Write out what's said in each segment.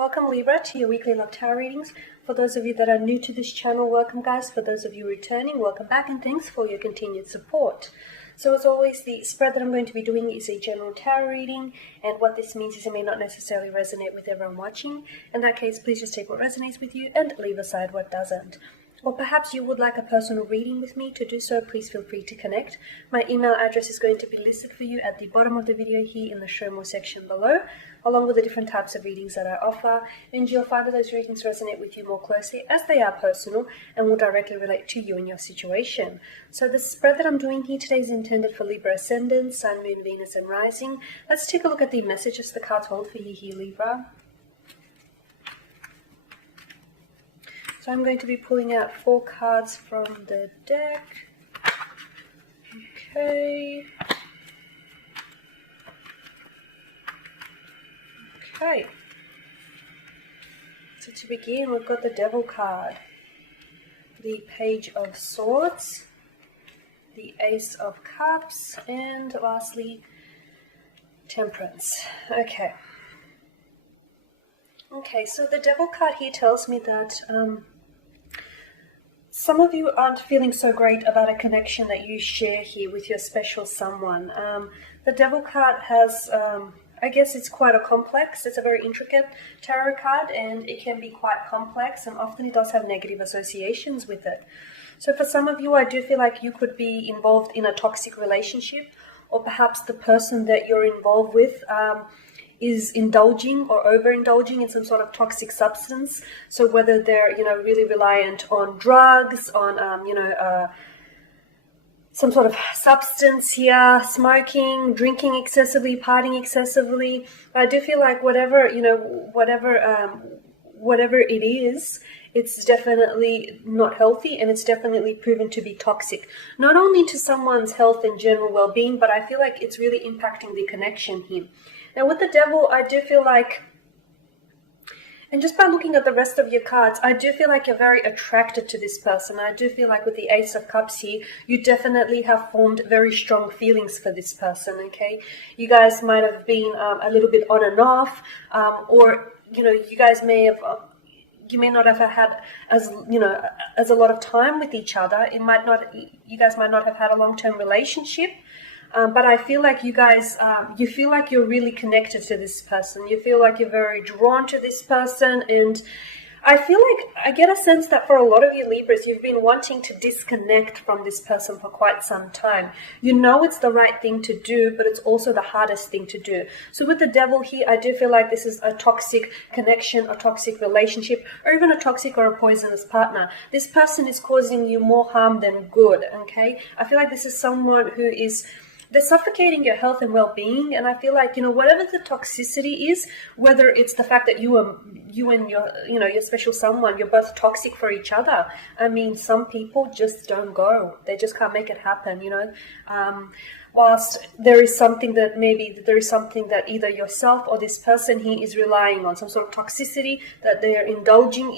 Welcome Libra to your weekly love tarot readings. For those of you that are new to this channel, welcome guys. For those of you returning, welcome back and thanks for your continued support. So as always, the spread that I'm going to be doing is a general tarot reading, and what this means is it may not necessarily resonate with everyone watching. In that case, please just take what resonates with you and leave aside what doesn't. Or perhaps you would like a personal reading with me. To do so, please feel free to connect. My email address is going to be listed for you at the bottom of the video here in the show more section below, along with the different types of readings that I offer, and you'll find that those readings resonate with you more closely as they are personal and will directly relate to you and your situation. So the spread that I'm doing here today is intended for Libra Ascendant, Sun, Moon, Venus and Rising. Let's take a look at the messages the cards hold for you here, Libra. So I'm going to be pulling out 4 cards from the deck. Okay. Okay. So to begin, we've got the Devil card, the Page of Swords, the Ace of Cups, and lastly, Temperance. Okay. Okay, so the Devil card here tells me that some of you aren't feeling so great about a connection that you share here with your special someone. The Devil card has, I guess it's quite a complex, it's a very intricate tarot card, and it can be quite complex, and often it does have negative associations with it. So for some of you, I do feel like you could be involved in a toxic relationship, or perhaps the person that you're involved with is indulging or overindulging in some sort of toxic substance. So whether they're, really reliant on drugs, on, some sort of substance here, smoking, drinking excessively, partying excessively. I do feel like whatever it is, it's definitely not healthy, and it's definitely proven to be toxic. Not only to someone's health and general well-being, but I feel like it's really impacting the connection here. Now with the Devil, I do feel like, and just by looking at the rest of your cards, I do feel like you're very attracted to this person. I do feel like with the Ace of Cups here, you definitely have formed very strong feelings for this person, okay? You guys might have been a little bit on and off, or, you guys may have... you may not have had as a lot of time with each other. You guys might not have had a long-term relationship. But I feel like you guys, you feel like you're really connected to this person. You feel like you're very drawn to this person. And I feel like I get a sense that for a lot of you Libras, you've been wanting to disconnect from this person for quite some time. You know it's the right thing to do, but it's also the hardest thing to do. So with the Devil here, I do feel like this is a toxic connection, a toxic relationship, or even a toxic or a poisonous partner. This person is causing you more harm than good, okay? I feel like this is someone who is... they're suffocating your health and well-being, and I feel like, whatever the toxicity is, whether it's the fact that you and your special someone, you're both toxic for each other. I mean, some people just don't go. They just can't make it happen, whilst there is something that either yourself or this person here is relying on, some sort of toxicity that they are indulging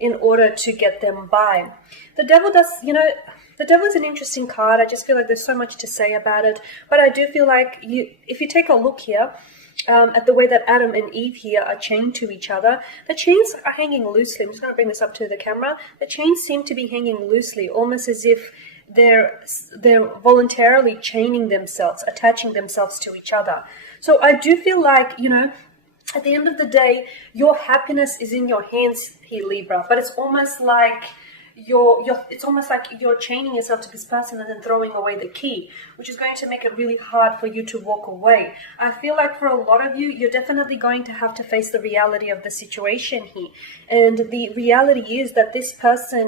in order to get them by. The Devil does, the Devil is an interesting card. I just feel like there's so much to say about it. But I do feel like if you take a look here at the way that Adam and Eve here are chained to each other, the chains are hanging loosely. I'm just going to bring this up to the camera. The chains seem to be hanging loosely, almost as if they're voluntarily chaining themselves, attaching themselves to each other. So I do feel like, at the end of the day, your happiness is in your hands here, Libra. But it's almost like... it's almost like you're chaining yourself to this person and then throwing away the key, which is going to make it really hard for you to walk away. I feel like for a lot of you, you're definitely going to have to face the reality of the situation here. And the reality is that this person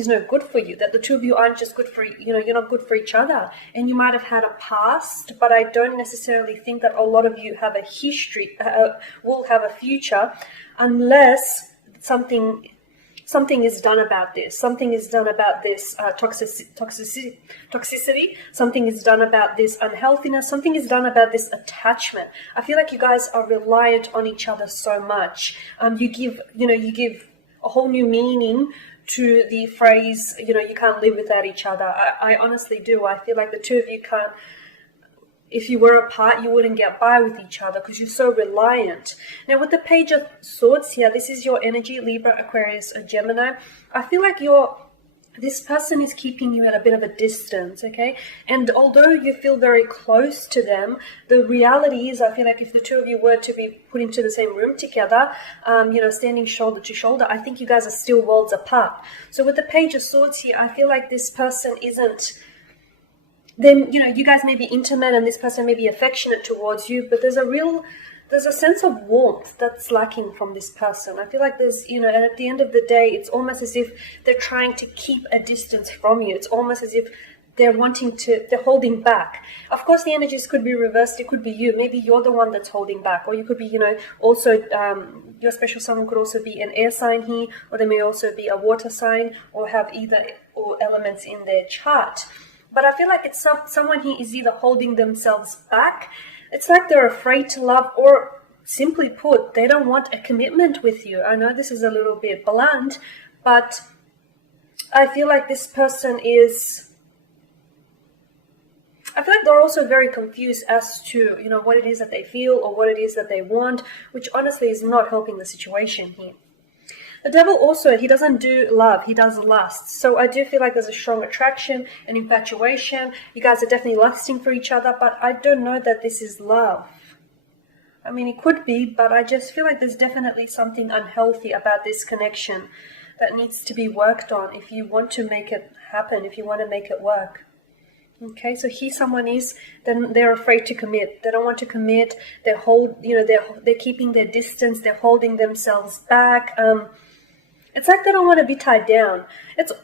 is no good for you, that the two of you aren't just good for, you're not good for each other. And you might have had a past, but I don't necessarily think that a lot of you have a history, will have a future, unless something is done about this. Something is done about this toxicity. Something is done about this unhealthiness. Something is done about this attachment. I feel like you guys are reliant on each other so much. You give a whole new meaning to the phrase, you can't live without each other. I honestly do. I feel like the two of you can't if you were apart, you wouldn't get by with each other because you're so reliant. Now, with the Page of Swords here, this is your energy, Libra, Aquarius, or Gemini. I feel like this person is keeping you at a bit of a distance, okay? And although you feel very close to them, the reality is I feel like if the two of you were to be put into the same room together, standing shoulder to shoulder, I think you guys are still worlds apart. So with the Page of Swords here, I feel like this person isn't... Then, you guys may be intimate and this person may be affectionate towards you, but there's a sense of warmth that's lacking from this person. I feel like there's, and at the end of the day, it's almost as if they're trying to keep a distance from you. It's almost as if they're holding back. Of course, the energies could be reversed. It could be you. Maybe you're the one that's holding back. Or you could be, also, your special someone could also be an air sign here, or they may also be a water sign, or have either or elements in their chart. But I feel like it's someone here is either holding themselves back. It's like they're afraid to love, or simply put, they don't want a commitment with you. I know this is a little bit blunt, but I feel like this person is... I feel like they're also very confused as to, what it is that they feel or what it is that they want, which honestly is not helping the situation here. The Devil also, he doesn't do love, he does lust. So I do feel like there's a strong attraction and infatuation. You guys are definitely lusting for each other, but I don't know that this is love. I mean, it could be, but I just feel like there's definitely something unhealthy about this connection that needs to be worked on if you want to make it happen, if you want to make it work. Okay, so here someone is, then they're afraid to commit. They don't want to commit. They're keeping their distance. They're holding themselves back. It's like they don't want to be tied down.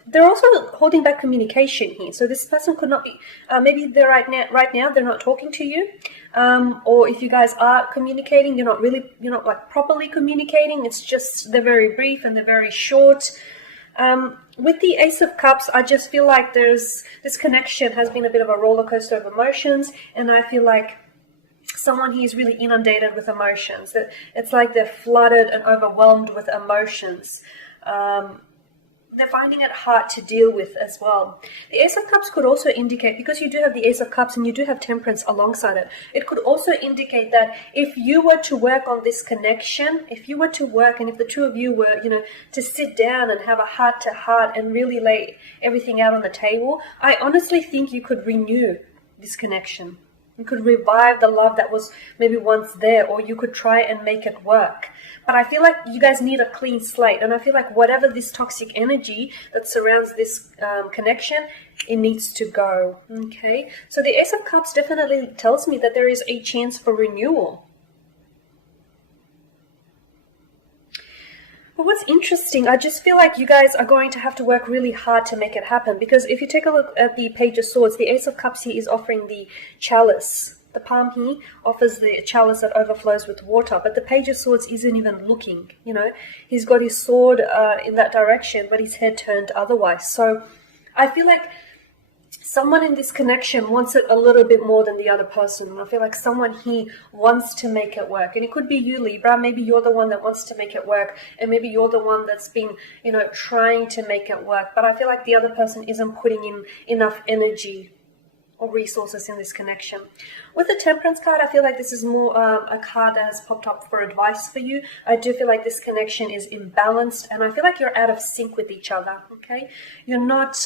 They're also holding back communication here. So this person could not be, maybe they're right now they're not talking to you. Or if you guys are communicating, you're not like properly communicating. It's just, they're very brief and they're very short. With the Ace of Cups, I just feel like this connection has been a bit of a roller coaster of emotions. And I feel like someone here is really inundated with emotions. That it's like they're flooded and overwhelmed with emotions. They're finding it hard to deal with as well. The Ace of Cups could also indicate, because you do have the Ace of Cups and you do have Temperance alongside it, it could also indicate that if you were to work on this connection, if you were to work and if the two of you were, to sit down and have a heart-to-heart and really lay everything out on the table, I honestly think you could renew this connection. You could revive the love that was maybe once there, or you could try and make it work. But I feel like you guys need a clean slate. And I feel like whatever this toxic energy that surrounds this connection, it needs to go. Okay? So the Ace of Cups definitely tells me that there is a chance for renewal. But what's interesting, I just feel like you guys are going to have to work really hard to make it happen. Because if you take a look at the Page of Swords, the Ace of Cups here is offering the chalice. The palm here offers the chalice that overflows with water. But the Page of Swords isn't even looking, He's got his sword in that direction, but his head turned otherwise. So I feel like someone in this connection wants it a little bit more than the other person. I feel like someone here wants to make it work. And it could be you, Libra. Maybe you're the one that wants to make it work. And maybe you're the one that's been, trying to make it work. But I feel like the other person isn't putting in enough energy or resources in this connection. With the Temperance card, I feel like this is more a card that has popped up for advice for you. I do feel like this connection is imbalanced, and I feel like you're out of sync with each other. Okay, you're not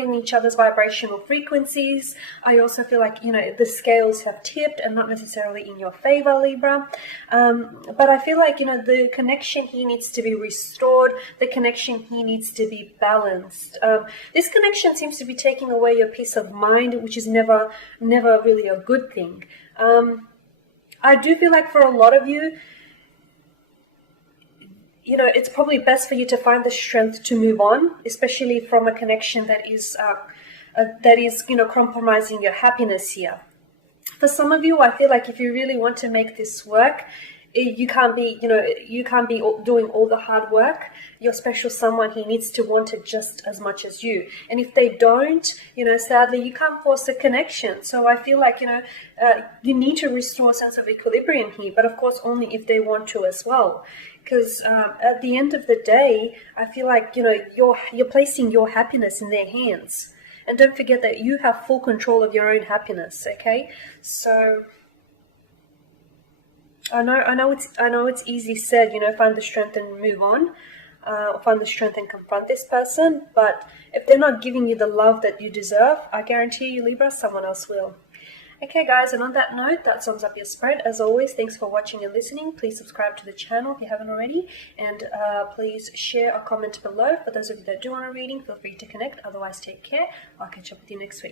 in each other's vibrational frequencies. I also feel like the scales have tipped and not necessarily in your favor, Libra. But I feel like the connection here needs to be restored. The connection here needs to be balanced. This connection seems to be taking away your peace of mind, which is never really a good thing. I do feel like for a lot of you, it's probably best for you to find the strength to move on, especially from a connection that is compromising your happiness here. For some of you, I feel like if you really want to make this work, you can't be doing all the hard work. Your special someone, he needs to want it just as much as you. And if they don't, sadly, you can't force a connection. So I feel like, you need to restore a sense of equilibrium here, but of course only if they want to as well. Because at the end of the day, I feel like, you're placing your happiness in their hands. And don't forget that you have full control of your own happiness, okay? So I know it's easy said, find the strength and move on, or find the strength and confront this person. But if they're not giving you the love that you deserve, I guarantee you, Libra, someone else will. Okay, guys, and on that note, that sums up your spread. As always, thanks for watching and listening. Please subscribe to the channel if you haven't already, and please share or comment below. For those of you that do want a reading, feel free to connect. Otherwise, take care. I'll catch up with you next week.